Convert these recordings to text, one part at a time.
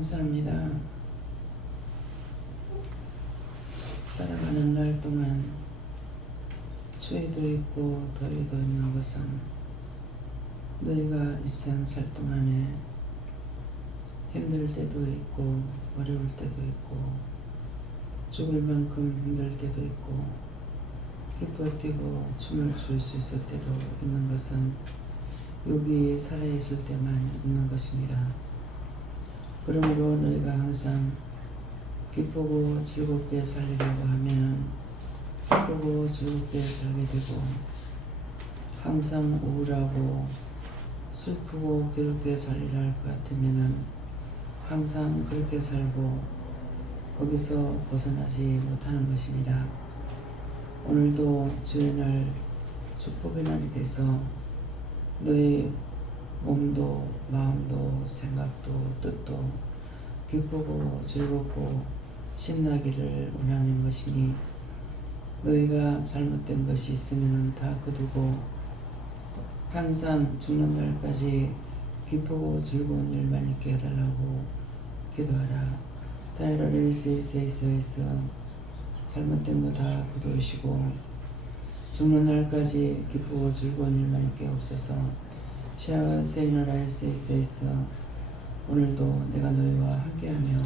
감사합니다. 살아가는 날 동안 추위도 있고 더위도 있는 것은 너희가 일생 살 동안에 힘들 때도 있고 어려울 때도 있고 죽을 만큼 힘들 때도 있고 기뻐 뛰고 춤을 출 수 있을 때도 있는 것은 여기 살아있을 때만 있는 것입니다. 그러므로 너희가 항상 기쁘고 즐겁게 살리려고 하면 기쁘고 즐겁게 살게 되고, 항상 우울하고 슬프고 괴롭게 살리려 할 것 같으면 항상 그렇게 살고 거기서 벗어나지 못하는 것이니라. 오늘도 주의 날, 축복의 날이 돼서 너의 몸도 마음도 생각도 뜻도 기쁘고 즐겁고 신나기를 원하는 것이니, 너희가 잘못된 것이 있으면 다 거두고 항상 죽는 날까지 기쁘고 즐거운 일만 있게 해달라고 기도하라. 다이라리스이스이스이스 잘못된 거 다 거두시고 죽는 날까지 기쁘고 즐거운 일만 있게 없어서 샤세이너라이스이스이스 오늘도 내가 너희와 함께하며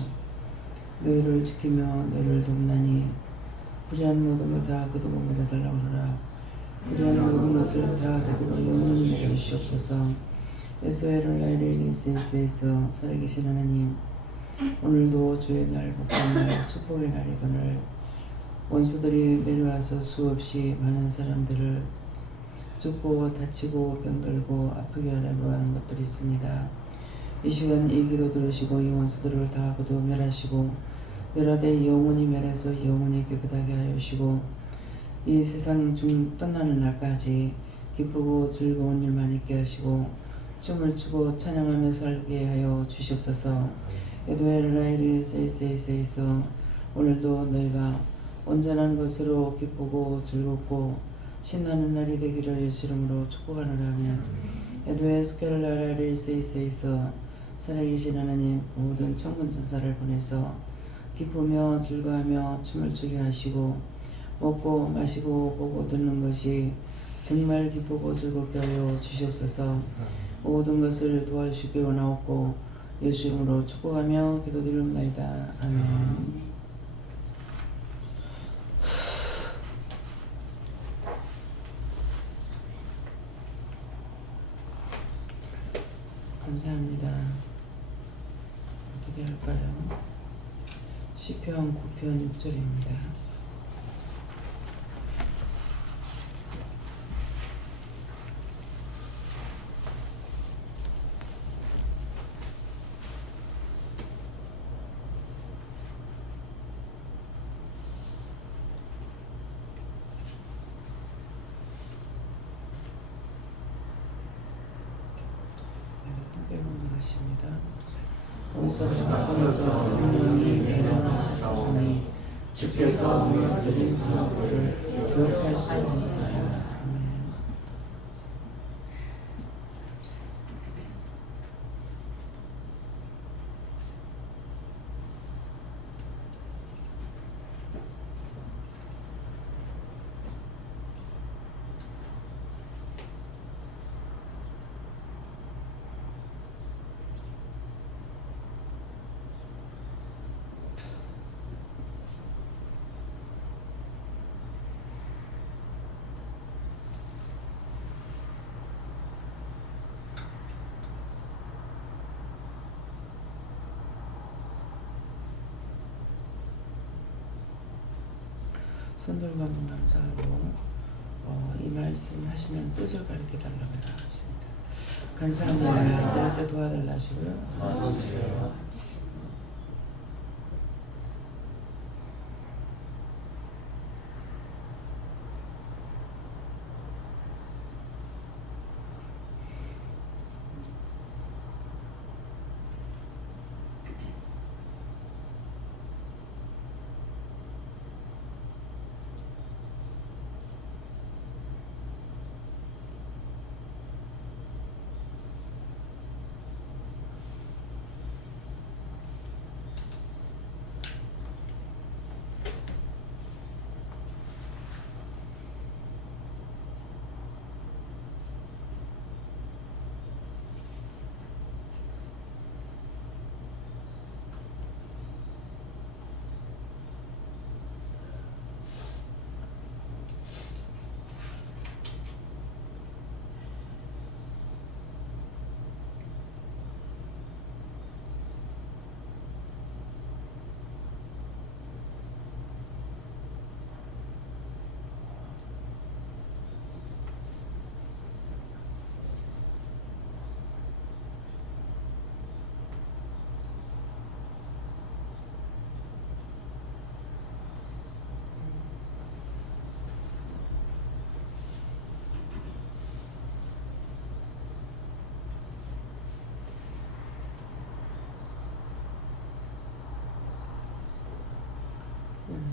너희를 지키며 너희를 돕나니 불의한 모든 걸 다 거두고 내려달라고 하라. 불의한 모든 것을 다 거두고 영원히 내려주시옵소서. 에스에를라이리리스이스이스 살아계신 하나님, 오늘도 주의 날, 복된 날, 축복의 날이거늘 원수들이 내려와서 수없이 많은 사람들을 죽고 다치고 병들고 아프게 하려고 하는 것들이 있습니다. 이 시간 이 기도 들으시고 이 원수들을 다 거두어 멸하시고 멸하되 영원히 멸해서 영원히 깨끗하게 하여 주시고 이 세상 떠나는 날까지 기쁘고 즐거운 일만 있게 하시고 춤을 추고 찬양하며 살게 하여 주시옵소서. 에도엘라이리세이세이세이서 오늘도 너희가 온전한 것으로 기쁘고 즐겁고 신나는 날이 되기를 예수 이름으로 축복하노라며. 에도에스켈라라리세이세이서 살아계신 하나님, 모든 천군 천사를 보내서 기쁘며 즐거워하며 춤을 추게 하시고 먹고 마시고 보고 듣는 것이 정말 기쁘고 즐겁게 하여 주시옵소서. 모든 것을 도와주시기 원하옵고 예수 이름으로 축복하며 기도드리옵나이다. 아멘. 감사합니다. 어떻게 할까요? 시편 9편 6절입니다. 하십니다. 온서가 끊어져 영영이 내려나사오니 주께서 우리가 드린 선물을 기억할 수 없나요? 손들고 한번 감사하고 이 말씀 하시면 뜻을 가르쳐 달라고 하십니다. 감사합니다. 이럴 때 도와달라 하시고요. 도와주세요.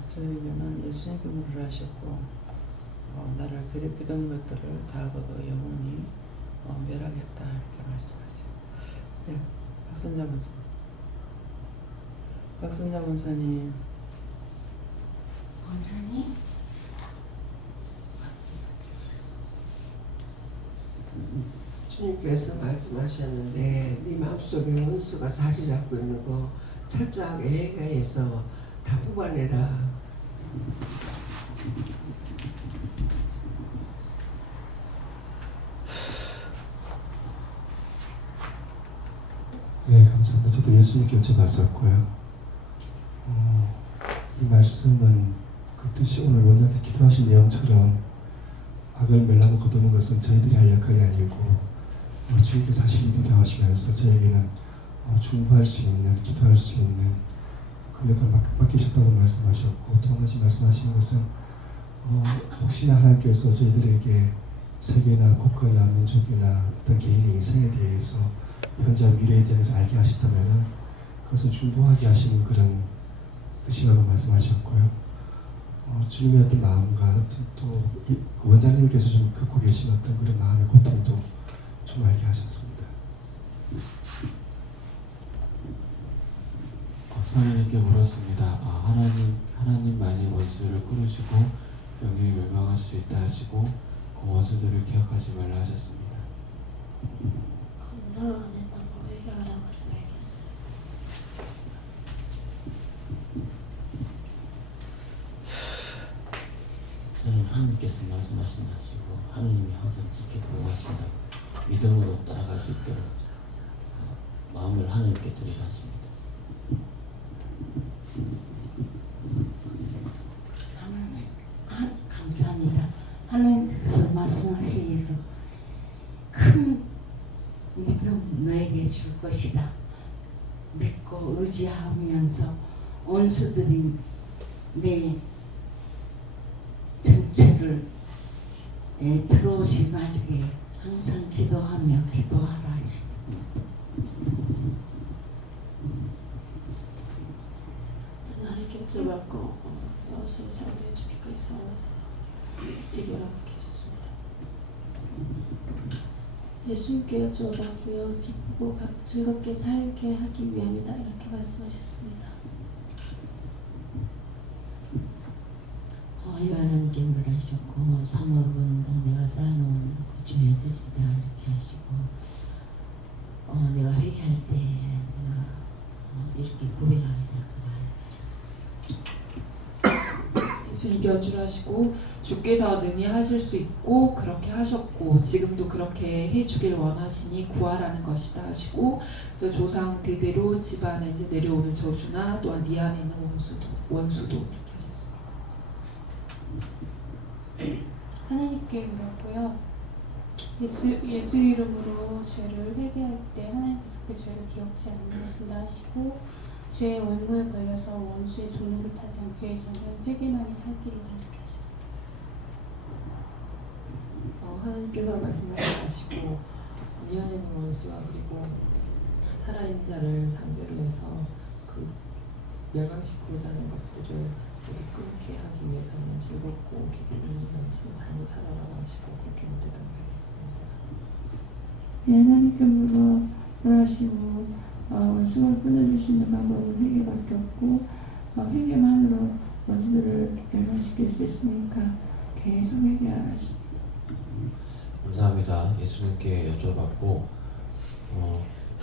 저에게는 예수님 기물을 하셨고 나를 괴롭히던 것들을 다 거둬 영원히 멸하겠다 이렇게 말씀하세요. 네, 박선자 본사님. 박선자 본사님. 원장님? 주님께서 말씀하셨는데 네 마음속에 원수가 자리 잡고 있는 거 철저하게 해가해서 다 뽑아내라. 네, 감사합니다. 저도 예수님께 여쭤봤었고요. 이 말씀은 그 뜻이 오늘 원장님께서 기도하신 내용처럼 악을 멸하고 거두는 것은 저희들이 할 역할이 아니고 주님께서 하신 일이 되어가시면서 저에게는 중보할 수 있는, 기도할 수 있는 그 역할을 맡기셨다고 말씀하셨고, 또 한 가지 말씀하시는 것은 혹시나 하나님께서 저희들에게 세계나 국가나 민족이나 어떤 개인의 인생에 대해서 현재와 미래에 대해서 알게 하셨다면 그것은 중보하게 하시는 그런 뜻이라고 말씀하셨고요. 주님의 어떤 마음과 또 원장님께서 좀 겪고 계신 어떤 그런 마음의 고통도 좀 알게 하셨습니다. 박사님께 물었습니다. 하나님만이 원수를 꾸르시고 영영이 멸망할 수 있다 하시고 그 원수들을 기억하지 말라 하셨습니다. 검사가 안 했던 거 회개하라고 써야겠어요. 저는 하나님께서 말씀하신다시고 하나님이 항상 지켜보고 하신다. 믿음으로 따라갈 수 있도록 마음을 하나님께 드리셨습니다. 감사합니다. 하나님께서 말씀하시기를 큰 믿음 너에게 줄 것이다. 믿고 의지하면서 원수들이 내 전체를 들어오지 마시게 항상 기도하며 기도하라 하셨습니다. 저는 하나님께 여쭤봤고 여호수아 사도의 죽기까지 싸워서 이겨라고 계셨습니다. 예수님께 여쭤봤고요. 기쁘고 즐겁게 살게 하기 위함이다 이렇게 말씀하셨습니다. 하나님께 물으셨고 사모금으로 내가 쌓아놓은 그 죄의 뜻이다 이렇게 하시고 내가 회개할 때 내가 이렇게 고백하게 될 거다 이렇게 하셨습니다. 예수님께 여쭈하시고 주께서 능히 하실 수 있고 그렇게 하셨고 지금도 그렇게 해주길 원하시니 구하라는 것이다 하시고 저 조상 대대로 집안에 이제 내려오는 저주나 또한 네 안에 있는 원수도 이렇게 하셨습니다. 하나님께 물었고요. 예수 이름으로 죄를 회개할 때 하나님께서 그 죄를 기억지 않으신다 하시고 죄의 원고에 걸려서 원수의 종로를 타지 않기 위해서는 회개만이 살 길이다 이렇게 하셨습니다. 하나님께서 말씀하시고 네 안에 있는 원수와 그리고 살아있는 자를 상대로 해서 그 멸망시키고자 하는 것들을 모두 끊게 하기 위해서는 즐겁고 기쁨이 넘치는 삶을 살아라고 하시고 그렇게 모두들 하겠습니다. 네, 하나님께 물어하시고 원수가 끊어줄 수 있는 방법은 회개밖에 없고 회개만으로 원수들을 멸망시킬 수 있으니까 계속 회개하라 하십니다. 감사합니다. 예수님께 여쭤봤고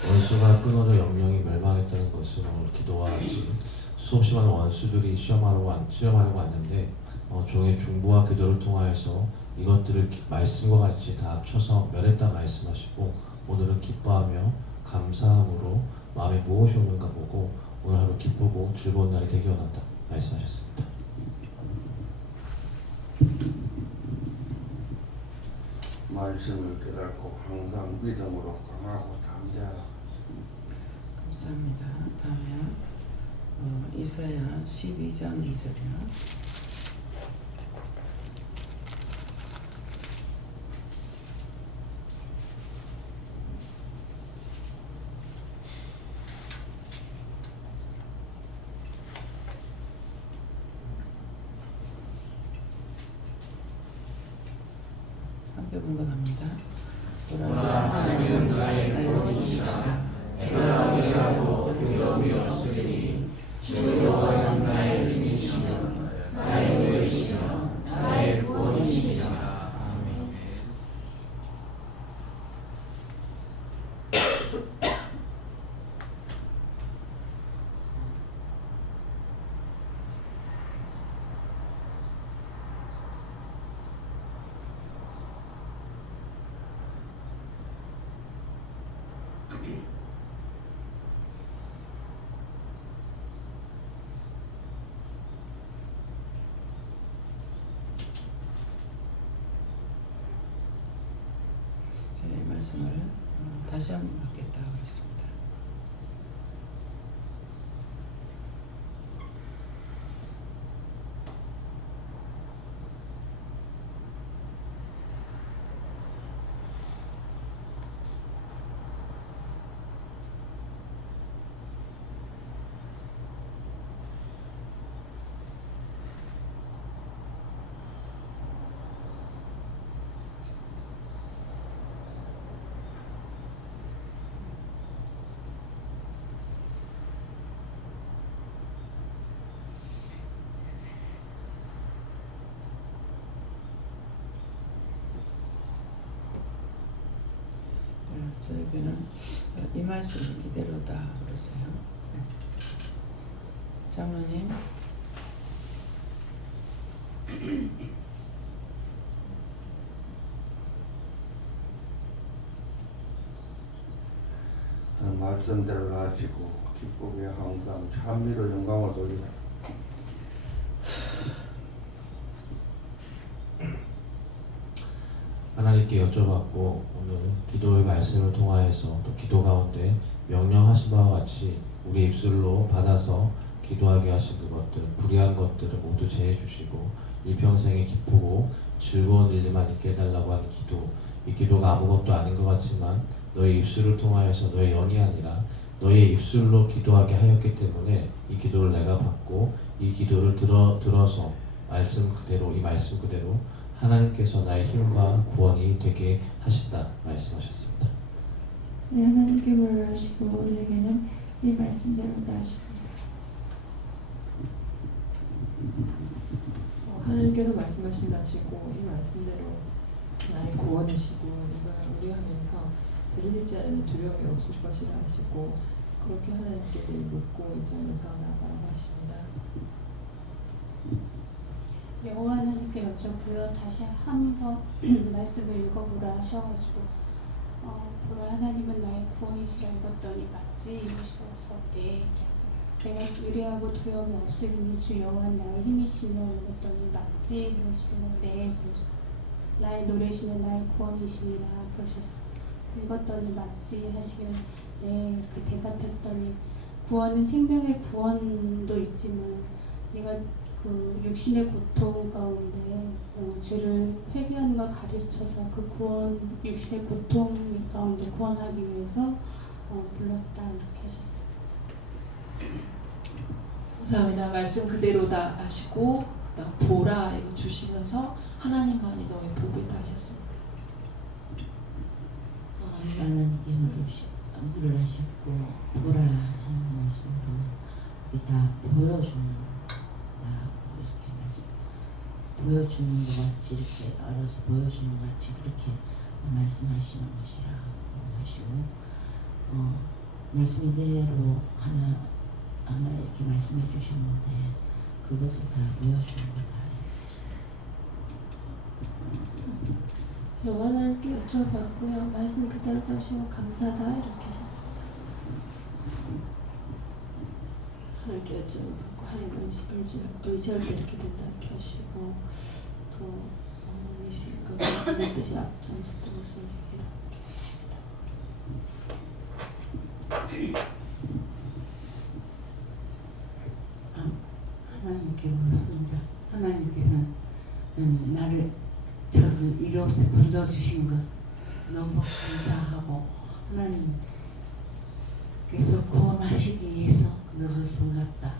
원수가 끊어져 영영이 멸망했다는 것으로 기도하지 수없이 많은 원수들이 시험하려고 왔는데 종의 중보와 기도를 통하여서 이것들을 말씀과 같이 다 합쳐서 멸했다 말씀하시고 오늘은 기뻐하며 감사함으로 마음에 무엇이 오는가 보고 오늘 하루 기쁘고 즐거운 날이 되기 원한다 말씀하셨습니다. 말씀을 깨닫고 항상 믿음으로 강하고 담대하라. 감사합니다. 다음에 이사야 12장 2절이요. 세 번 더 갑니다. 보라 하나님은 나의 구원이시라. 내가 위하고 두려움이 없으니 주 여호와는 나의 힘이시며 나의 노래시며 나의 구원이시라. 말씀을 다시 한번 받겠다 그랬습니다. 저에게는 이 말씀 이대로다 그랬어요. 장로님. 말씀대로 하시고 기쁘게 항상 찬미로 영광을 돌리라. 하나님께 여쭤봤고 오늘 기도의 말씀을 통하여서 또 기도 가운데 명령하신 바와 같이 우리 입술로 받아서 기도하게 하신 그것들, 불의한 것들을 모두 제해 주시고 일평생에 기쁘고 즐거운 일들만 있게 해달라고 하는 기도. 이 기도가 아무것도 아닌 것 같지만 너의 입술을 통하여서 너의 영이 아니라 너의 입술로 기도하게 하였기 때문에 이 기도를 내가 받고 이 기도를 들어서 말씀 그대로, 이 말씀 그대로 하나님께서 나의 힘과 구원이 되게 하신다 말씀하셨습니다. 네, 하나님께 물러하시고 우리에게는 이 말씀대로 하십니다. 하나님께서 말씀하신다 하시고 이 말씀대로 나의 구원이시고 네가 우리하면서 그를 잊지 않으면 두려움이 없을 것이라 하시고 그렇게 하나님께 늘 묻고 잊지 않으면서 나아가라고 하십니다. 여호와 하나님께 여쭤보여 다시 한번 말씀을 읽어보라 하셔가지고 보라 하나님은 나의 구원이시라 읽었더니 맞지? 이러셔서 네 그랬어요. 내가 의뢰하고 두려움이 없으니 주 여호와는 나의 힘이시며 읽었더니 맞지? 그러시면 네 그랬어요. 나의 노래시며 나의 구원이시니라 그러셔서 읽었더니 맞지? 하시면 네 이렇게 대답했더니 구원은 생명의 구원도 있지만 네가 그 육신의 고통 가운데 죄를 회개하는 걸 가르쳐서 그 구원, 육신의 고통 가운데 구원하기 위해서 불렀다 이렇게 하셨어요. 감사합니다. 말씀 그대로다 하시고 그다음 보라 이거 주시면서 하나님만이 너의 복이다 하셨습니다. 하나님께 물을 하셨고 보라 하는 말씀으로 다 보여주는 보여주는 것 같이 이렇게 알아서 보여주는 것 같이 그렇게 말씀하시는 것이라고 하시고 말씀 이대로 하나 이렇게 말씀해 주셨는데 그것을 다 보여주는 거다 이렇게 하셨어요. 여호와 하나님께 여쭤봤고요. 말씀 그대로 하시고 감사다 이렇게 하셨습니다. 하나님께 여쭤봤고 하나님 의지할 때 이렇게 된다 이렇게 하시고 또 어머니신 그 하나님 뜻이 앞장섰던 것을 이렇게 하십니다. 하나님께 물었습니다. 하나님께서는 저를 이곳에 불러주신 것 너무 감사하고 하나님께서 구원하시기 위해서 너를 불렀다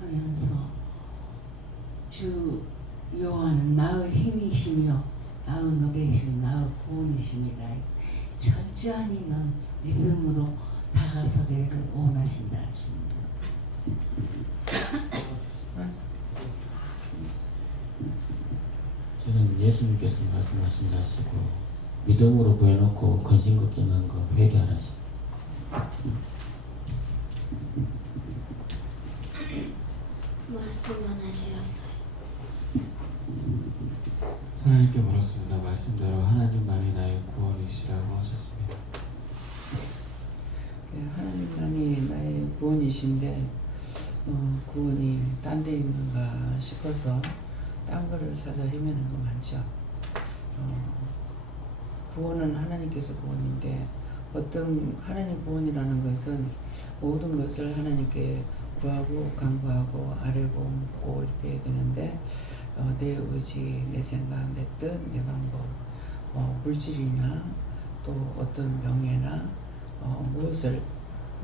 하면서 주 여호와는 나의 힘이시며 나의 계신 나의 구원이십니다. 철저히 넌 믿음으로 다가서기를 원하신다 하십니다. 저는 예수님께서 말씀하신 자시고 믿음으로 구해놓고 근심 걱정한 거 회개하라시. 말씀만 하셨어요. 하나님께 물었습니다. 말씀대로 하나님만이 나의 구원이시라고 하셨습니다. 하나님만이 나의 구원이신데 구원이 딴 데 있는가 싶어서 딴 거를 찾아 헤매는 거 많죠. 구원은 하나님께서 구원인데 어떤 하나님 구원이라는 것은 모든 것을 하나님께 구하고 간구하고 아뢰고 묻고 이렇게 해야 되는데 내 의지, 내 생각, 내 뜻, 내 방법, 물질이나 또 어떤 명예나 무엇을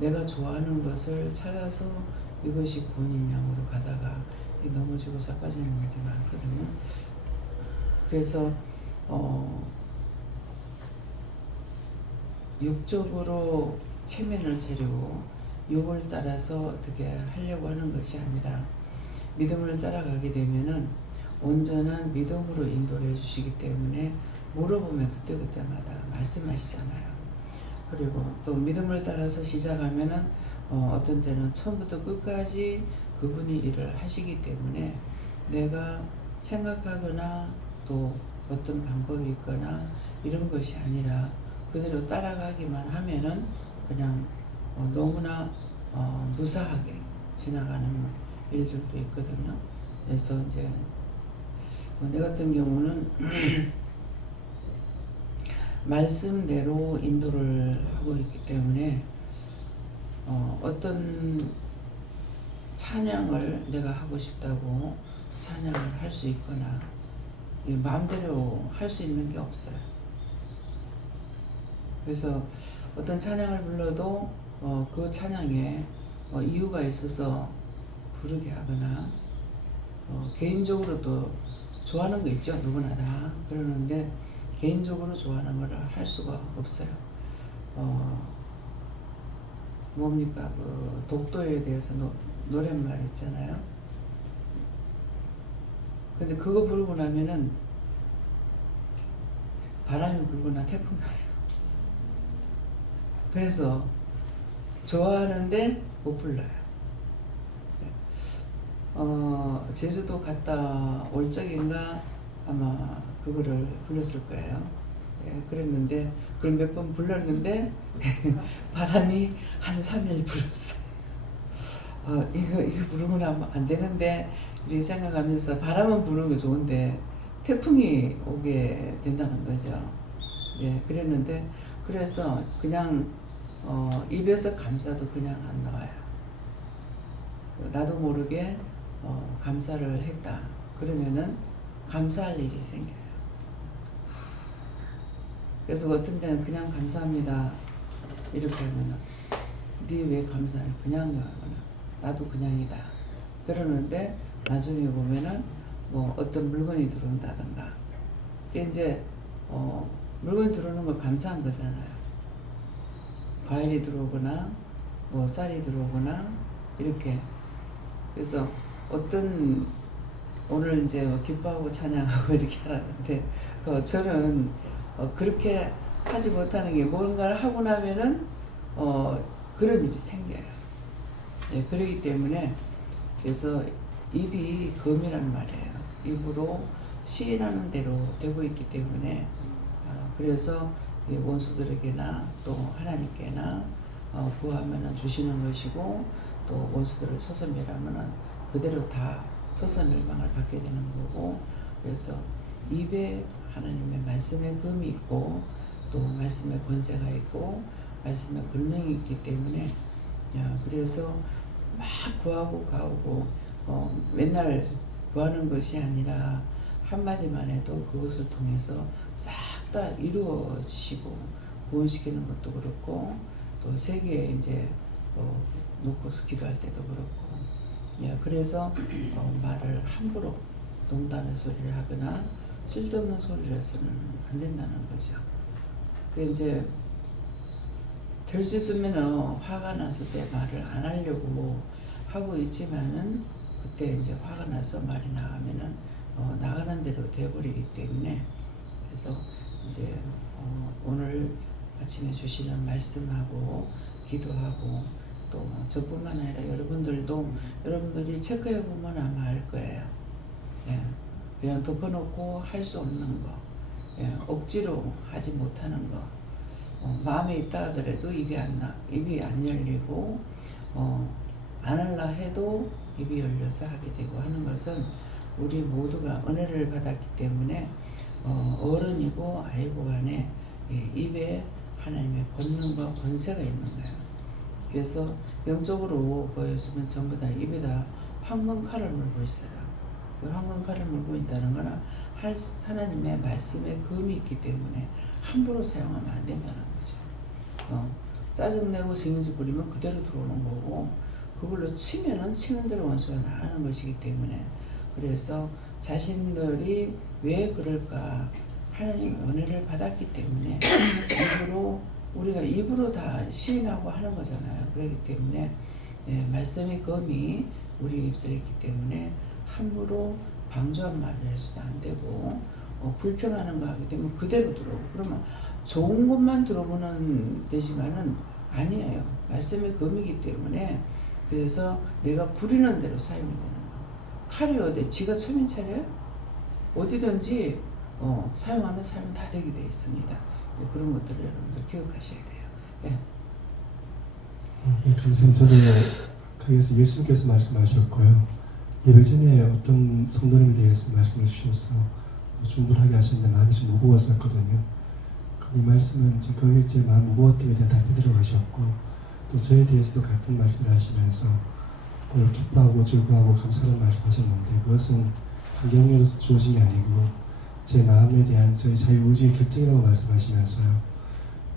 내가 좋아하는 것을 찾아서 이것이 구원인 양으로 가다가 넘어지고 자빠지는 일이 많거든요. 그래서 육적으로 체면을 재려고 욕을 따라서 어떻게 하려고 하는 것이 아니라 믿음을 따라가게 되면은 온전한 믿음으로 인도를 해주시기 때문에 물어보면 그때그때마다 말씀하시잖아요. 그리고 또 믿음을 따라서 시작하면은 어떤 때는 처음부터 끝까지 그분이 일을 하시기 때문에 내가 생각하거나 또 어떤 방법이 있거나 이런 것이 아니라 그대로 따라가기만 하면은 그냥 너무나 무사하게 지나가는 일들도 있거든요. 그래서 이제 내 같은 경우는 말씀대로 인도를 하고 있기 때문에 어떤 찬양을 내가 하고 싶다고 찬양을 할 수 있거나 마음대로 할 수 있는 게 없어요. 그래서 어떤 찬양을 불러도 그 찬양에 이유가 있어서 부르게 하거나 개인적으로 또 좋아하는 거 있죠. 누구나 다 그러는데 개인적으로 좋아하는 걸 할 수가 없어요. 뭡니까 그 독도에 대해서 노랫말 있잖아요. 근데 그거 부르고 나면은 바람이 불거나 태풍이 와요. 그래서 좋아하는데 못 불러요. 제주도 갔다 올 적인가 아마 그거를 불렀을 거예요. 예, 그랬는데 그걸 몇 번 불렀는데 바람이 한 3일 불었어요. 이거 부르고 나면 안 되는데 이렇게 생각하면서 바람은 부는 거 좋은데 태풍이 오게 된다는 거죠. 예, 그랬는데 그래서 그냥 입에서 감사도 그냥 안 나와요. 나도 모르게 감사를 했다. 그러면은 감사할 일이 생겨요. 그래서 어떤 때는 그냥 감사합니다 이렇게 하면은 네 왜 감사해? 그냥 하거나 나도 그냥이다. 그러는데 나중에 보면은 뭐 어떤 물건이 들어온다든가 이제 물건이 들어오는 거 감사한 거잖아요. 과일이 들어오거나 뭐 쌀이 들어오거나 이렇게. 그래서 어떤 오늘 이제 기뻐하고 찬양하고 이렇게 하라는데 저는 그렇게 하지 못하는 게 뭔가를 하고 나면은 그런 일이 생겨요. 예, 그러기 때문에 그래서 입이 검이란 말이에요. 입으로 시인하는 대로 되고 있기 때문에 그래서 원수들에게나 또 하나님께나 구하면은 주시는 것이고 또 원수들을 쳐서 멸하면은 그대로 다 쳐서 멸망을 받게 되는 거고. 그래서 입에 하나님의 말씀의 금이 있고 또 말씀의 권세가 있고 말씀의 권능이 있기 때문에 그래서 막 구하고 가오고 맨날 구하는 것이 아니라 한마디만 해도 그것을 통해서 싹 다 이루어지시고 구원시키는 것도 그렇고 또 세계에 이제 놓고서 기도할 때도 그렇고 그래서 말을 함부로 농담의 소리를 하거나 쓸데없는 소리를 해서는 안 된다는 거죠. 그 이제 될 수 있으면은 화가 나서 내 말을 안 하려고 하고 있지만은 그때 이제 화가 나서 말이 나가면은 나가는 대로 돼버리기 때문에 그래서 이제 오늘 아침에 주시는 말씀하고 기도하고 또 저뿐만 아니라 여러분들이 체크해 보면 아마 알 거예요. 예, 그냥 덮어놓고 할 수 없는 거, 예, 억지로 하지 못하는 거, 마음에 있다 하더라도 입이 안 열리고 안 할라 해도 입이 열려서 하게 되고 하는 것은 우리 모두가 은혜를 받았기 때문에 어른이고 아이고 간에 입에 하나님의 권능과 권세가 있는 거예요. 그래서 영적으로 보여주면 전부 다 입에다 황금칼을 물고 있어요. 그 황금칼을 물고 있다는 거는 하나님의 말씀에 금이 있기 때문에 함부로 사용하면 안 된다는 거죠. 짜증내고 생일지 부리면 그대로 들어오는 거고 그걸로 치면은 치는 대로 원수가 나가는 것이기 때문에 그래서 자신들이 왜 그럴까 하나님 은혜를 받았기 때문에 우리가 입으로 다 시인하고 하는 거잖아요. 그렇기 때문에 말씀의 검이 우리 입술에 있기 때문에 함부로 방조한 말을 해서도 안 되고 불평하는 거 하기 때문에 그대로 들어오고 그러면 좋은 것만 들어보는 되지만은 아니에요. 말씀의 검이기 때문에 그래서 내가 부리는 대로 사용이 되는 거. 칼이 어디 지가 처민 차려요? 어디든지 사용하면 사용 다 되게 돼 있습니다. 그런 것들을 여러분들 기억하셔야 돼요. 예. 예, 감사합니다. 저도 거기에서 예수님께서 말씀하셨고요. 예배 전에 어떤 성도님에 대해서 말씀을 주셔서 충분하게 하셨는데 마음이 좀 무거웠었거든요. 이 말씀은 거기에 제 마음 무거웠던 데 대한 답변을 하셨고 또 저에 대해서도 같은 말씀을 하시면서 오늘 기뻐하고 즐거워하고 감사하는 말씀하셨는데 그것은 환경으로서 주어진 게 아니고 제 마음에 대한 저희 자유의지의 결정이라고 말씀하시면서요.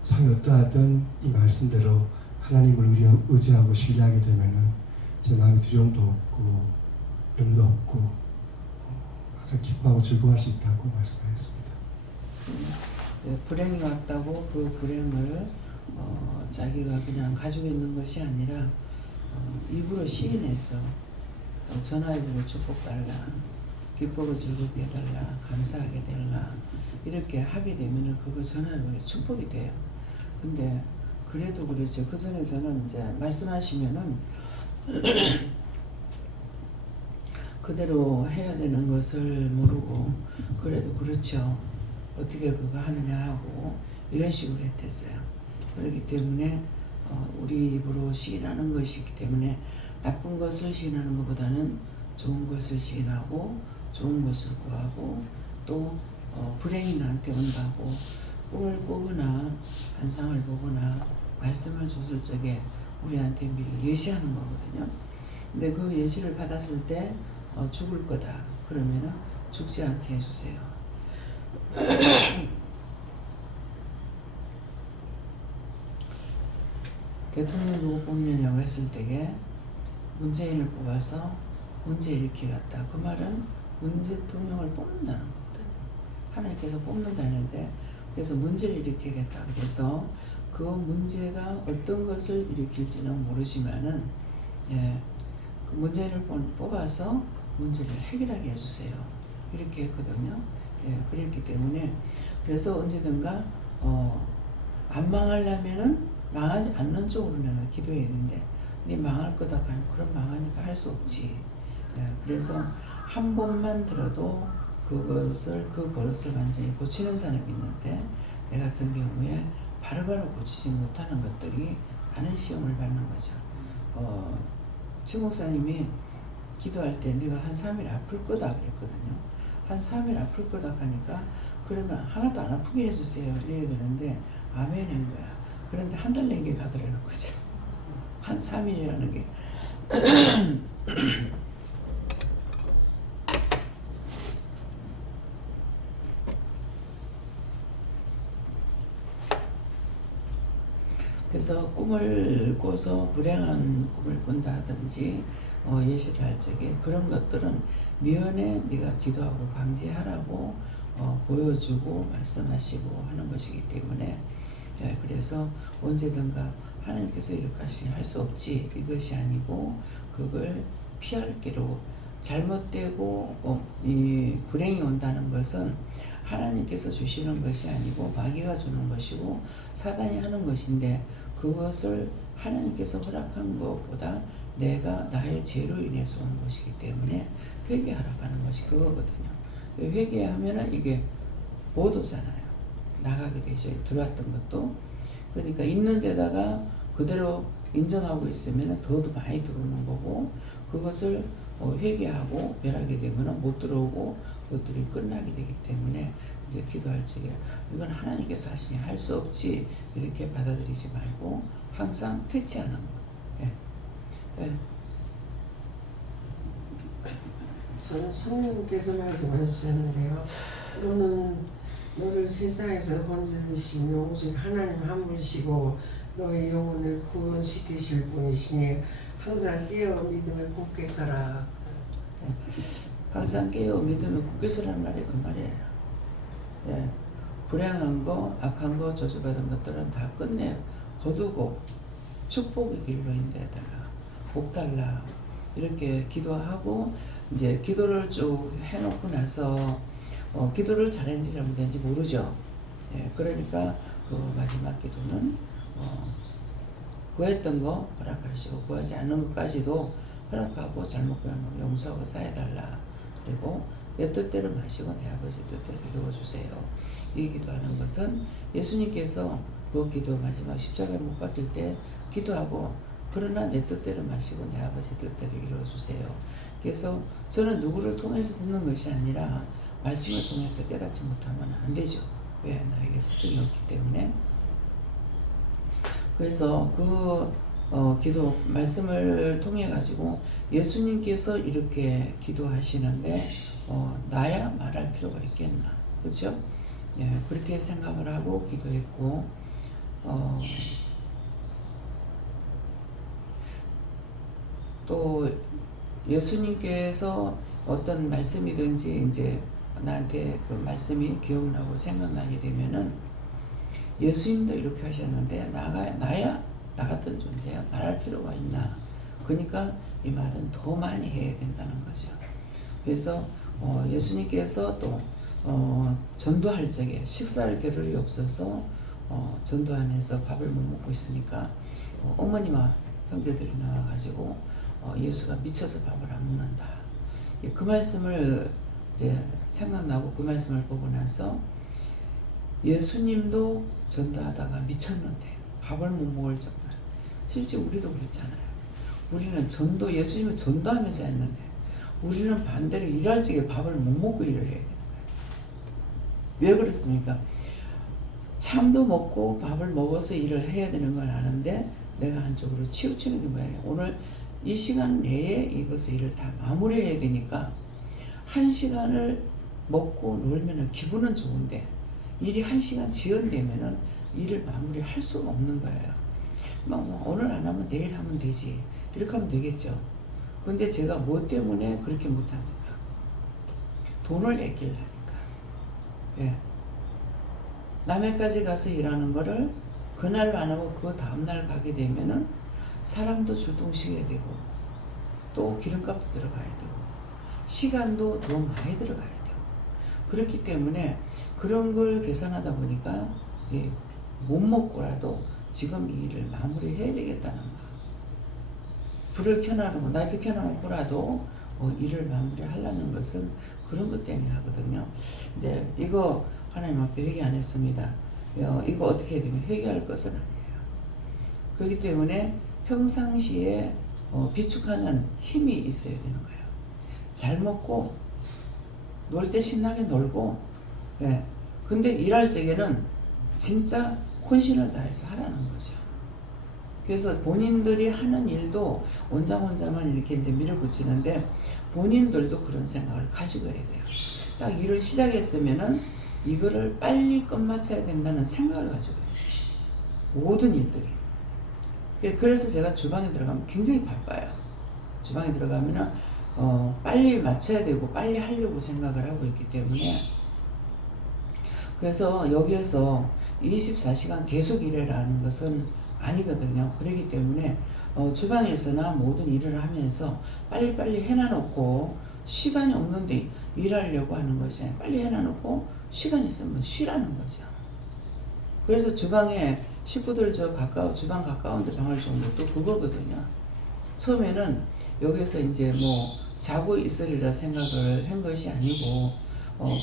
참 어떠하든 이 말씀대로 하나님을 의지하고 신뢰하게 되면은 제 마음에 두려움도 없고 염도 없고 항상 기뻐하고 즐거워할 수 있다고 말씀하셨습니다. 불행이 왔다고 그 불행을 자기가 그냥 가지고 있는 것이 아니라 입으로 시인해서 전화위로 축복 달라, 기쁘고 즐겁게 해달라, 감사하게 해달라 이렇게 하게 되면은 그거 전화위로 축복이 돼요. 근데 그래도 그렇죠. 그 전에 저는 이제 말씀하시면은 그대로 해야 되는 것을 모르고 그래도 그렇죠. 어떻게 그거 하느냐 하고 이런 식으로 했댔어요. 그렇기 때문에 우리 입으로 시인하는 것이기 때문에 나쁜 것을 시인하는 것보다는 좋은 것을 시인하고 좋은 것을 구하고 또 불행이 나한테 온다고 꿈을 꾸거나 환상을 보거나 말씀을 줬을 적에 우리한테 미리 예시하는 거거든요. 근데 그 예시를 받았을 때 죽을 거다 그러면은 죽지 않게 해주세요. 대통령 누구 뽑느냐고 했을 때에 문재인을 뽑아서 문제 일으키겠다. 그 말은 문 대통령을 뽑는다는 거거든요. 하나님께서 뽑는다는데 그래서 문제를 일으키겠다. 그래서 그 문제가 어떤 것을 일으킬지는 모르지만은 그 문제를 뽑아서 문제를 해결하게 해주세요. 이렇게 했거든요. 그랬기 때문에 그래서 언제든가 안 망하려면은 망하지 않는 쪽으로 내가 기도해야 되는데 네 망할 거다 하면 그럼 망하니까 할 수 없지. 그래서 한 번만 들어도 그것을 그 버릇을 완전히 고치는 사람이 있는데 내 같은 경우에 바로바로 고치지 못하는 것들이 많은 시험을 받는 거죠. 최 목사님이 기도할 때 네가 한 3일 아플 거다 그랬거든요. 한 3일 아플 거다 하니까 그러면 하나도 안 아프게 해주세요 이래야 되는데 아멘인 거야. 그런데 한 달 내게 가더라는 거죠. 한 3일이라는 게. 그래서 꿈을 꿔서 불행한 꿈을 꾼다 하든지 예시를 할 적에 그런 것들은 미연에 네가 기도하고 방지하라고 보여주고 말씀하시고 하는 것이기 때문에 그래서 언제든가 하나님께서 이렇게 하시니 할 수 없지 이것이 아니고 그걸 피할 길로 잘못되고 이 불행이 온다는 것은 하나님께서 주시는 것이 아니고 마귀가 주는 것이고 사단이 하는 것인데 그것을 하나님께서 허락한 것보다 내가 나의 죄로 인해서 온 것이기 때문에 회개하라고 하는 것이 그거거든요. 회개하면은 이게 못 오잖아요. 나가게 되죠. 들어왔던 것도. 그러니까 있는 데다가 그대로 인정하고 있으면 더도 많이 들어오는 거고 그것을 회개하고 멸하게 되면 못 들어오고 그것들이 끝나게 되기 때문에 이제 기도할 적에 이건 하나님께서 하시니 할 수 없지 이렇게 받아들이지 말고 항상 퇴치하는 거. 저는 성령님께서 말씀하셨는데요. 너를 세상에서 건져주신 오직 하나님 한 분이시고 너의 영혼을 구원시키실 분이시니 항상 깨어 믿음에 굳게 서라. 항상 깨어 믿음에 굳게 서라는 말이 그 말이에요. 불행한 거, 악한 거, 저주받은 것들은 다 끝내 거두고 축복의 길로 인도해달라. 복 달라. 이렇게 기도하고 이제 기도를 쭉 해놓고 나서 기도를 잘했는지 잘못했는지 모르죠. 그러니까 그 마지막 기도는 구했던 거 허락하시고 구하지 않는 것까지도 허락하고 잘못 구한 거 용서하고 쌓여달라. 그리고 내 뜻대로 마시고 내 아버지 뜻대로 이루어주세요. 이 기도하는 것은 예수님께서 그 기도 마지막 십자가에 못 박힐 때 기도하고 그러나 내 뜻대로 마시고 내 아버지 뜻대로 이루어주세요. 그래서 저는 누구를 통해서 듣는 것이 아니라 말씀을 통해서 깨닫지 못하면 안 되죠. 왜? 나에게 스승이 없기 때문에. 그래서 그 기도 말씀을 통해 가지고 예수님께서 이렇게 기도하시는데 나야 말할 필요가 있겠나, 그렇죠? 그렇게 생각을 하고 기도했고 또 예수님께서 어떤 말씀이든지 이제 나한테 그 말씀이 기억나고 생각나게 되면은 예수님도 이렇게 하셨는데 나야 나 같은 존재야 말할 필요가 있나. 그러니까 이 말은 더 많이 해야 된다는 거죠. 그래서 예수님께서 또 전도할 적에 식사할 겨를이 없어서 전도하면서 밥을 못 먹고 있으니까 어머니와 형제들이 나와가지고 예수가 미쳐서 밥을 안 먹는다. 그 말씀을 이제 생각나고 그 말씀을 보고 나서 예수님도 전도하다가 미쳤는데 밥을 못 먹을 정도로. 실제 우리도 그렇잖아요. 우리는 예수님은 전도하면서 했는데 우리는 반대로 일할 적에 밥을 못 먹고 일을 해야 되는 거예요. 왜 그렇습니까? 참도 먹고 밥을 먹어서 일을 해야 되는 걸 아는데 내가 한쪽으로 치우치는 게 뭐예요? 오늘 이 시간 내에 이것을 일을 다 마무리해야 되니까 한 시간을 먹고 놀면은 기분은 좋은데 일이 한 시간 지연되면은 일을 마무리할 수가 없는 거예요. 뭐 오늘 안 하면 내일 하면 되지. 이렇게 하면 되겠죠. 근데 제가 뭐 때문에 그렇게 못합니까? 돈을 아끼려니까. 남해까지 가서 일하는 거를 그날 안 하고 그 다음날 가게 되면은 사람도 출동시켜야 되고 또 기름값도 들어가야 되고 시간도 더 많이 들어가야 되고 그렇기 때문에 그런 걸 계산하다 보니까 못 먹고라도 지금 이 일을 마무리해야 되겠다는 거. 불을 켜놔놓고 나이트 켜놔놓고라도 일을 마무리하려는 것은 그런 것 때문에 하거든요. 이제 이거 하나님 앞에 회개 안 했습니다. 이거 어떻게 해야 되면 회개할 것은 아니에요. 그렇기 때문에 평상시에 비축하는 힘이 있어야 되는 거예요. 잘 먹고 놀 때 신나게 놀고 근데 일할 적에는 진짜 혼신을 다해서 하라는 거죠. 그래서 본인들이 하는 일도 혼자만 이렇게 이제 밀어붙이는데 본인들도 그런 생각을 가지고 해야 돼요. 딱 일을 시작했으면은 이거를 빨리 끝마쳐야 된다는 생각을 가지고 해요. 모든 일들이. 그래서 제가 주방에 들어가면 굉장히 바빠요. 주방에 들어가면은 빨리 맞춰야 되고 빨리 하려고 생각을 하고 있기 때문에 그래서 여기에서 24시간 계속 일해라는 것은 아니거든요. 그렇기 때문에 주방에서나 모든 일을 하면서 빨리빨리 해놔놓고 시간이 없는데 일하려고 하는 것이 아니라 빨리 해놔놓고 시간 있으면 쉬라는 거죠. 그래서 주방에 식구들 주방 가까운 데 방을 준 것도 그거거든요. 처음에는 여기서 이제 뭐 자고 있으리라 생각을 한 것이 아니고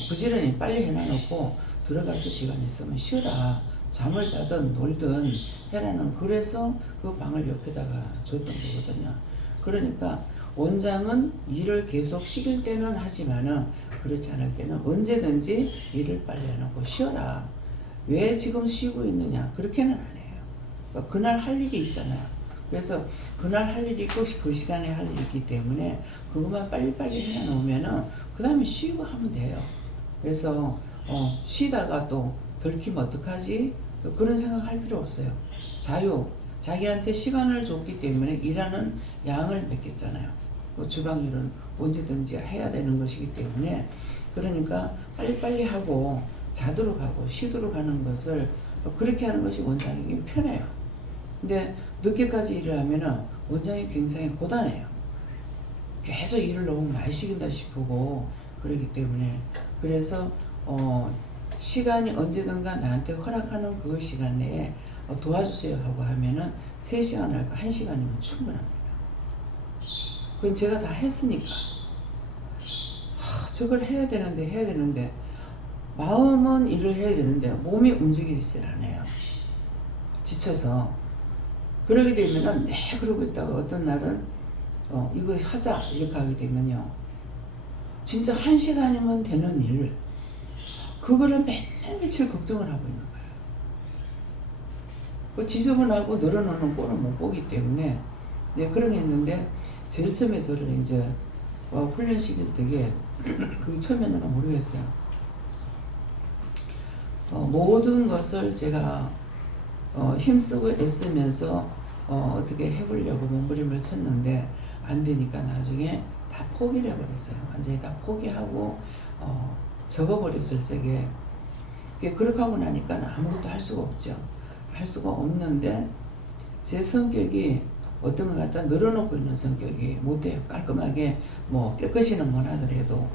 부지런히 빨리 해놔놓고 들어가서 시간 있으면 쉬어라. 잠을 자든 놀든 해라는, 그래서 그 방을 옆에다가 줬던 거거든요. 그러니까 원장은 일을 계속 시킬 때는 하지만은 그렇지 않을 때는 언제든지 일을 빨리 해놓고 쉬어라. 왜 지금 쉬고 있느냐? 그렇게는 안 해요. 그러니까 그날 할 일이 있잖아요. 그래서 그날 할 일이 있고 그 시간에 할 일이 있기 때문에 그것만 빨리빨리 해놓으면은 그 다음에 쉬고 하면 돼요. 그래서 쉬다가 또 들키면 어떡하지? 그런 생각할 필요 없어요. 자기한테 시간을 줬기 때문에 일하는 양을 맡겼잖아요. 주방 일은 언제든지 해야 되는 것이기 때문에, 그러니까 빨리빨리 하고 자도록 하고 쉬도록 하는 것을 그렇게 하는 것이 원장에게 편해요. 근데 늦게까지 일을 하면은 원장이 굉장히 고단해요. 계속 일을 너무 많이 시킨다 싶고 그러기 때문에, 그래서 시간이 언제든가 나한테 허락하는 그 시간 내에 도와주세요 하고 하면은 3시간 할까 1시간이면 충분합니다. 그건 제가 다 했으니까. 저걸 해야 되는데 마음은 일을 해야 되는데 몸이 움직이질 않아요. 지쳐서. 그러게 되면은 그러고 있다가 어떤 날은 이거 하자 이렇게 하게 되면요, 진짜 1시간이면 되는 일, 그거를 맨날 며칠 걱정을 하고 있는 거예요. 그 지저분하고 늘어놓는 꼴을 못 보기 때문에 그런 게 있는데, 제일 처음에 저를 이제 훈련시킬 때게 그게 처음에는 모르겠어요. 모든 것을 제가 힘쓰고 애쓰면서 어떻게 해보려고 몸부림을 쳤는데 안 되니까 나중에 다 포기를 해버렸어요. 완전히 다 포기하고 접어버렸을 적에, 그렇게 하고 나니까 아무것도 할 수가 없죠. 할 수가 없는데 제 성격이 어떤 걸 갖다 늘어놓고 있는 성격이 못해요. 깔끔하게 뭐 깨끗이는 못 하더라도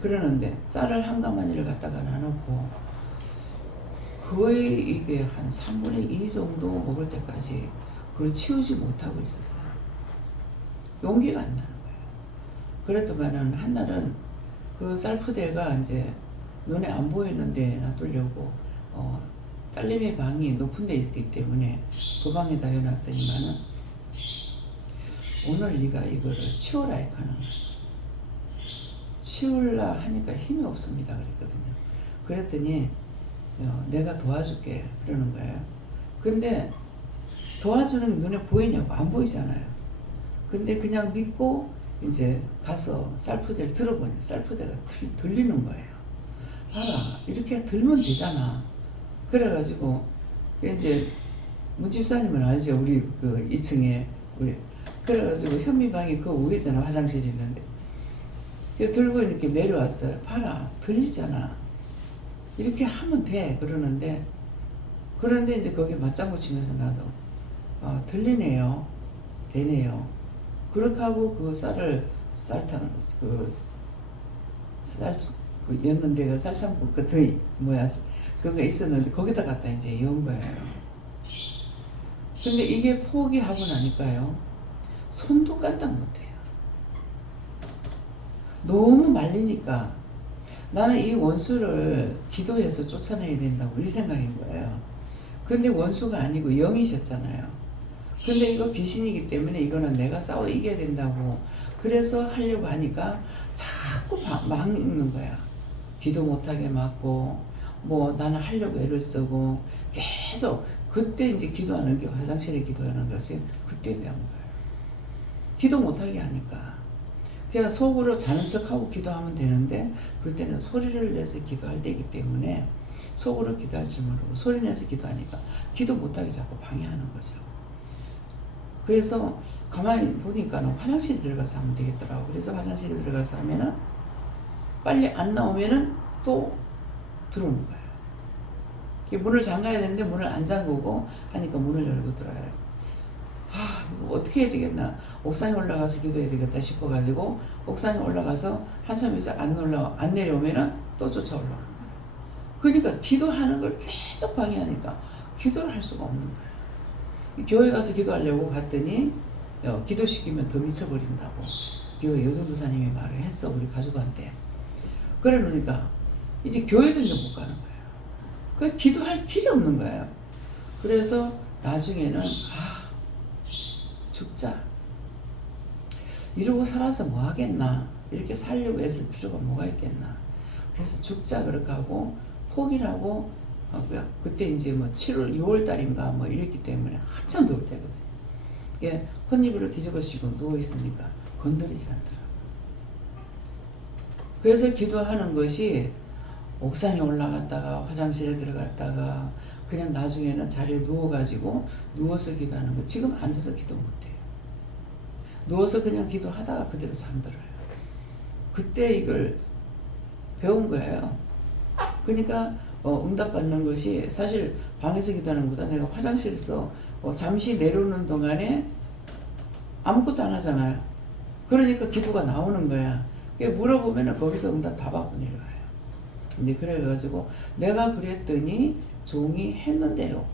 그러는데 쌀을 한 가마니를 갖다가 나눠놓고 거의 이게 한 3분의 2 정도 먹을 때까지 그걸 치우지 못하고 있었어요. 용기가 안 나는 거예요. 그랬더만은 한날은 그 쌀푸대가 이제 눈에 안 보이는데 놔두려고 딸내미 방이 높은 데 있기 때문에 그 방에다 해놨더니만은 오늘 네가 이거를 치워라 하는 거예요. 치우려 하니까 힘이 없습니다 그랬거든요. 그랬더니 내가 도와줄게 그러는 거예요. 근데 도와주는 게 눈에 보이냐고, 안 보이잖아요. 근데 그냥 믿고 이제 가서 쌀푸대를 들어보니 쌀푸대가 들리는 거예요. 봐라, 이렇게 들면 되잖아. 그래가지고 이제 문집사님은 알죠, 우리 그 2층에 우리. 그래가지고 현미방이 그 위에잖아, 화장실이 있는데. 들고 이렇게 내려왔어요. 봐라, 들리잖아. 이렇게 하면 돼 그러는데, 그런데 이제 거기 맞장구 치면서 나도 들리네요, 되네요. 그렇게 하고 그 쌀탕 였는 데가 쌀창고 끝에 그거 있었는데 거기다 갖다 이제 연 거예요. 근데 이게 포기하고 나니까요, 손도 까딱 못해요. 너무 말리니까 나는 이 원수를 기도해서 쫓아내야 된다고 이 생각인 거예요. 근데 원수가 아니고 영이셨잖아요. 근데 이거 귀신이기 때문에 이거는 내가 싸워 이겨야 된다고 그래서 하려고 하니까 자꾸 막는 거야. 기도 못하게 막고 뭐 나는 하려고 애를 쓰고 계속. 그때 이제 기도하는 게, 화장실에 기도하는 것이 그때 배운 거예요. 기도 못하게 하니까 그냥 속으로 자는 척하고 기도하면 되는데 그때는 소리를 내서 기도할 때이기 때문에 속으로 기도할 줄 모르고 소리 내서 기도하니까 기도 못하게 자꾸 방해하는 거죠. 그래서 가만히 보니까 화장실에 들어가서 하면 되겠더라고. 그래서 화장실에 들어가서 하면은 빨리 안 나오면은 또 들어오는 거예요. 문을 잠가야 되는데 문을 안 잠그고 하니까 문을 열고 들어와요. 이거 어떻게 해야 되겠나, 옥상에 올라가서 기도해야 되겠다 싶어가지고 옥상에 올라가서 한참 있어 안 내려오면은 또 쫓아올라오는 거예요. 그러니까 기도하는 걸 계속 방해하니까 기도를 할 수가 없는 거예요. 교회 가서 기도하려고 갔더니 기도시키면 더 미쳐버린다고 교회 여성도사님이 말을 했어, 우리 가족한테. 그래 놓으니까 이제 교회도 이제 못 가는 거예요. 그 기도할 길이 없는 거예요. 그래서 나중에는 죽자, 이러고 살아서 뭐 하겠나, 이렇게 살려고 했을 필요가 뭐가 있겠나, 그래서 죽자 그렇게 하고 포기를 하고 그때 이제 뭐 7월 6월 달인가 뭐 이랬기 때문에 한참 더울 때거든요. 예, 혼이불을 뒤집어쓰고 누워 있으니까 건드리지 않더라고요. 그래서 기도하는 것이 옥상에 올라갔다가 화장실에 들어갔다가 그냥 나중에는 자리에 누워가지고 누워서 기도하는 거. 지금 앉아서 기도 못해요. 누워서 그냥 기도하다가 그대로 잠들어요. 그때 이걸 배운 거예요. 그러니까 응답받는 것이 사실 방에서 기도하는 것보다 내가 화장실에서 잠시 내려오는 동안에 아무것도 안 하잖아요. 그러니까 기도가 나오는 거야. 물어보면 거기서 응답 다 받고 내려와요. 이제 그래가지고 내가 그랬더니 종이 했는 대로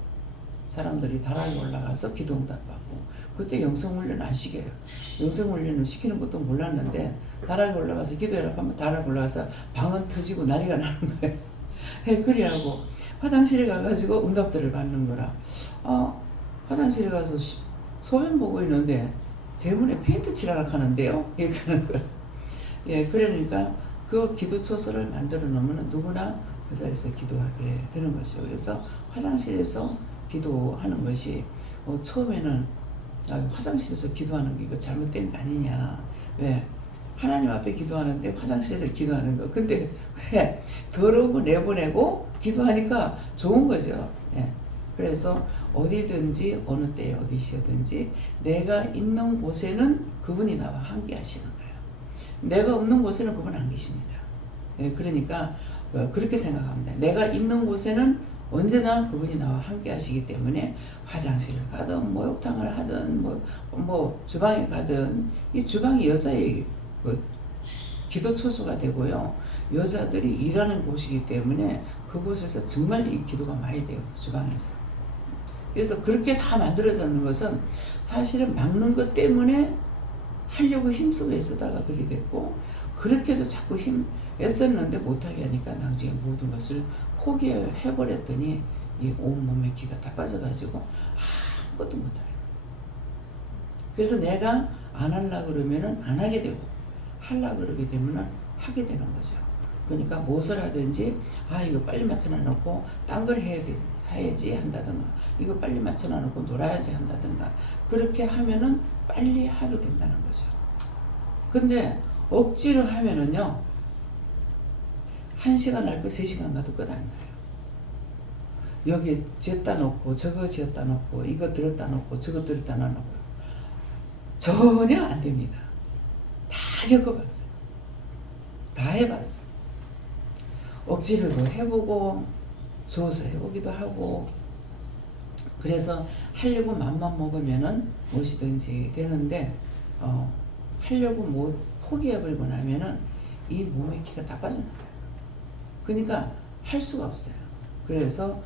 사람들이 다락에 올라가서 기도 응답 받고, 그때 영성훈련 안 시켜요. 영성훈련을 시키는 것도 몰랐는데 다락에 올라가서 기도해라 하면 다락에 올라가서 방언 터지고 난리가 나는 거예요. 그래하고 화장실에 가가지고 응답들을 받는 거라. 화장실에 가서 소변 보고 있는데 대문에 페인트 칠하라 하는데요, 이렇게 하는 거예요. 예, 그러니까 그 기도 초소를 만들어 놓으면 누구나 그 자리에서 기도하게 되는 것이죠. 그래서 화장실에서 기도하는 것이 처음에는 화장실에서 기도하는 게 이거 잘못된 거 아니냐, 왜 하나님 앞에 기도하는데 화장실에서 기도하는 거, 근데 왜 더러운 거 내보내고 기도하니까 좋은 거죠. 예. 그래서 어디든지 어느 때에 어디시든지 내가 있는 곳에는 그분이 나와 함께 하시는 거예요. 내가 없는 곳에는 그분 안 계십니다. 예, 그러니까 그렇게 생각합니다. 내가 있는 곳에는 언제나 그분이 나와 함께 하시기 때문에 화장실을 가든 목욕탕을 하든 뭐 주방에 가든, 이 주방이 여자의 기도 처소가 되고요, 여자들이 일하는 곳이기 때문에 그곳에서 정말 이 기도가 많이 돼요, 주방에서. 그래서 그렇게 다 만들어졌는 것은 사실은 막는 것 때문에 하려고 힘쓰고 애쓰다가 그렇게 됐고, 그렇게도 자꾸 애썼는데 못하게 하니까 나중에 모든 것을 포기해버렸더니 이 온몸의 기가 다 빠져가지고 아무것도 못해요. 그래서 내가 안 하려고 그러면은 안 하게 되고, 하려고 그러게 되면은 하게 되는 거죠. 그러니까 무엇을 하든지 이거 빨리 맞춰놔놓고 딴 걸 해야지 한다든가, 이거 빨리 맞춰놔놓고 놀아야지 한다든가, 그렇게 하면은 빨리 하게 된다는 거죠. 근데 억지로 하면은요, 1시간 할 거 3시간 가도 끝 안 나요. 여기 지었다 놓고 저거 지었다 놓고 이거 들었다 놓고 저거 들었다 놓고 전혀 안 됩니다. 다 겪어봤어요. 다 해봤어요. 억지로도 해보고 줘서 해보기도 하고, 그래서 하려고 맘만 먹으면은 무엇이든지 되는데 하려고 포기해버리고 나면은 이 몸의 기가 다 빠져나가요. 그러니까 할 수가 없어요. 그래서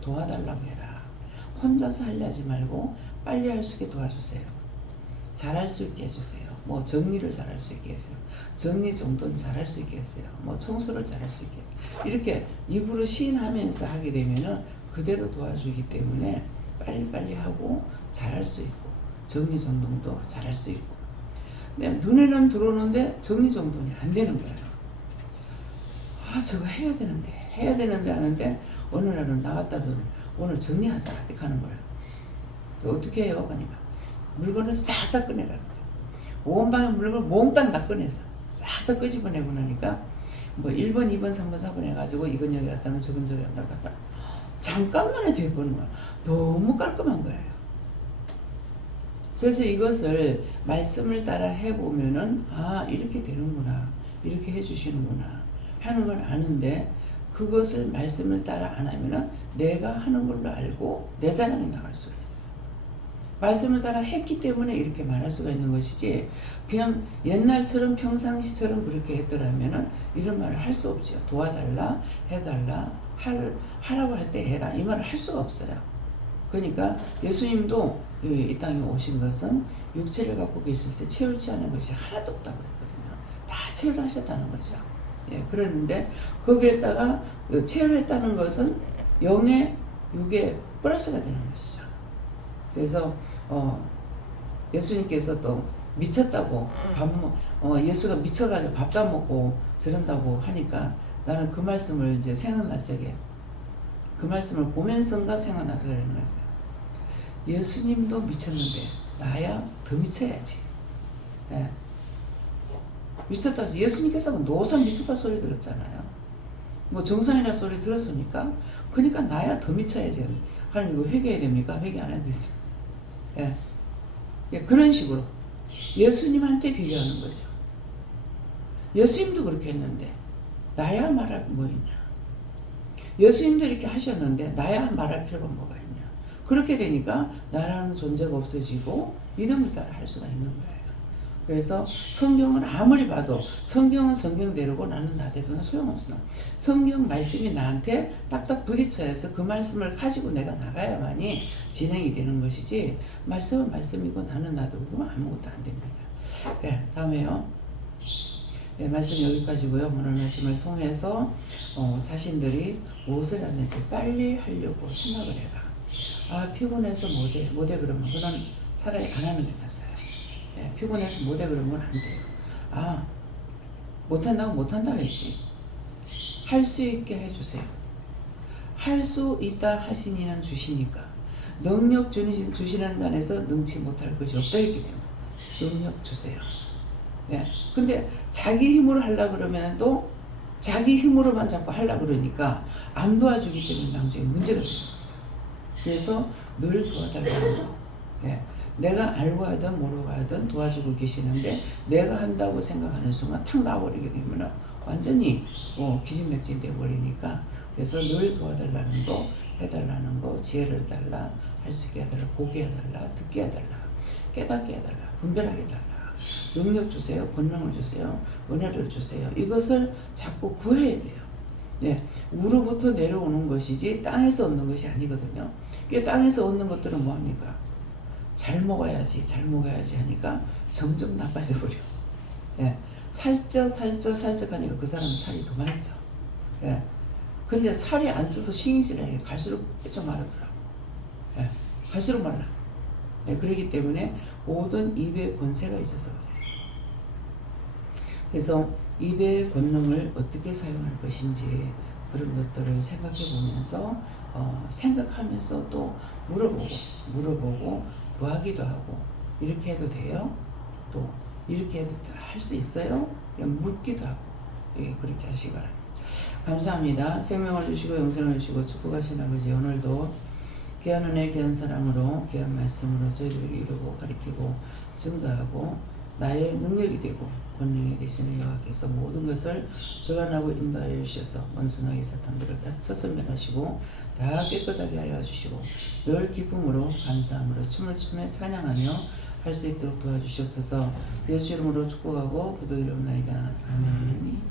도와달라고 해라. 혼자서 하려지 말고 빨리 할 수 있게 도와주세요. 잘할 수 있게 해주세요. 뭐 정리를 잘할 수 있게 해주세요. 정리 정도는 잘할 수 있게 해주세요. 뭐 청소를 잘할 수 있게 해주세요. 이렇게 입으로 시인하면서 하게 되면은 그대로 도와주기 때문에 빨리빨리 하고 잘할 수 있고, 정리 정돈도 잘할 수 있고. 근데 눈에는 들어오는데 정리 정돈이 안 되는 거예요. 저거 해야 되는데 하는데 어느 날은 나갔다더니 오늘 정리하자 이렇게 하는 거예요. 어떻게 해요? 그러니까 물건을 싹 다 꺼내라는 거예요. 온 방에 물건을 몽땅 다 꺼내서 싹 다 끄집어내고 나니까 뭐 1번, 2번, 3번, 4번 해가지고 이건 여기 갖다 놓고 저건 저기 갖다 놓고 잠깐만에 돼버는 거야. 너무 깔끔한 거예요. 그래서 이것을 말씀을 따라 해보면은 이렇게 되는구나, 이렇게 해주시는구나 하는 걸 아는데, 그것을 말씀을 따라 안 하면은 내가 하는 걸로 알고 내 자랑이 나갈 수가 있어요. 말씀을 따라 했기 때문에 이렇게 말할 수가 있는 것이지 그냥 옛날처럼 평상시처럼 그렇게 했더라면은 이런 말을 할 수 없죠. 도와달라, 해달라, 하라고 할 때 해라 이 말을 할 수가 없어요. 그러니까 예수님도 이 땅에 오신 것은 육체를 갖고 계실 때 채울지 않은 것이 하나도 없다고 그랬거든요. 다 채울하셨다는 거죠. 예, 그랬는데 거기에다가 채울했다는 것은 영의 육에 플러스가 되는 것이죠. 그래서 예수님께서 또 미쳤다고 예수가 미쳐가지고 밥도 안 먹고 저런다고 하니까 나는 그 말씀을 이제 생각날 적에 그 말씀을 보면서인가 생각나서 그러는 거였어요. 예수님도 미쳤는데 나야 더 미쳐야지. 예. 미쳤다. 예수님께서 노상 미쳤다 소리 들었잖아요. 뭐 정상이라 소리 들었으니까 그러니까 나야 더 미쳐야지. 하나님 이거 회개해야 됩니까? 회개 안 해야 됩니까? 예. 예, 그런 식으로 예수님한테 비교하는 거죠. 예수님도 그렇게 했는데 나야 말할 뭐 있냐. 예수님도 이렇게 하셨는데 나야 말할 필요가 뭐가 있냐. 그렇게 되니까 나라는 존재가 없어지고 믿음을 따라 할 수가 있는 거예요. 그래서 성경을 아무리 봐도 성경은 성경대로고 나는 나대로는 소용없어. 성경 말씀이 나한테 딱딱 부딪혀야 해서 그 말씀을 가지고 내가 나가야만이 진행이 되는 것이지 말씀은 말씀이고 나는 나대로고 아무것도 안 됩니다. 네, 다음에요. 네, 말씀 여기까지고요. 오늘 말씀을 통해서 자신들이 무엇을 하는지 빨리 하려고 생각을 해봐. 아 피곤해서 못해 그러면 그건 차라리 안 하는 게 낫어요. 예, 피곤해서 못해 그러면 안 돼요. 아 못한다고 못한다고 했지. 할 수 있게 해주세요. 할 수 있다 하시니는 주시니까 능력 주시는 잔에서 능치 못할 것이 없다 했기 때문에 능력 주세요. 예, 근데 자기 힘으로 하려고 그러면 또 자기 힘으로만 자꾸 하려고 그러니까 안 도와주기 때문에 나중에 문제가 됩니다. 그래서 늘 도와달라는 거. 예. 내가 알고 하든 모르고 하든 도와주고 계시는데 내가 한다고 생각하는 순간 탁 나와버리게 되면 완전히 기진맥진 되어버리니까 그래서 늘 도와달라는 거, 해달라는 거, 지혜를 달라, 할 수 있게 해달라, 보게 해달라, 듣게 해달라, 깨닫게 해달라, 분별하게 해달라, 능력 주세요, 권능을 주세요, 은혜를 주세요. 이것을 자꾸 구해야 돼요. 네, 우로부터 내려오는 것이지 땅에서 얻는 것이 아니거든요. 그 땅에서 얻는 것들은 뭐합니까? 잘 먹어야지 하니까 점점 나빠져 버려. 예, 살쪄 하니까 그 사람은 살이 더 많이 쪄. 예, 근데 살이 안 쪄서 신경질이 갈수록 좀 마르더라고. 예, 갈수록 말라. 예, 그렇기 때문에 모든 입에 권세가 있어서 그래요. 그래서 입의 권능을 어떻게 사용할 것인지 그런 것들을 생각해 보면서 생각하면서 또 물어보고 구하기도 하고 이렇게 해도 돼요? 또 이렇게 해도 할 수 있어요? 그냥 묻기도 하고 예, 그렇게 하시기 바랍니다. 감사합니다. 생명을 주시고 영생을 주시고 축복하신 아버지 오늘도 귀한 은혜 귀한 사랑으로 귀한 말씀으로 저희들에게 이루고 가르치고 증거하고 나의 능력이 되고 권능이 되시는 여호와께서 모든 것을 주관하고 인도하여 주셔서 원수나의 사탄들을 다 쳐서 멸하시고 다 깨끗하게 하여 주시고 늘 기쁨으로 감사함으로 춤을 추며 찬양하며 할 수 있도록 도와주시옵소서. 예수 이름으로 축복하고 기도드리옵나이다. 아멘.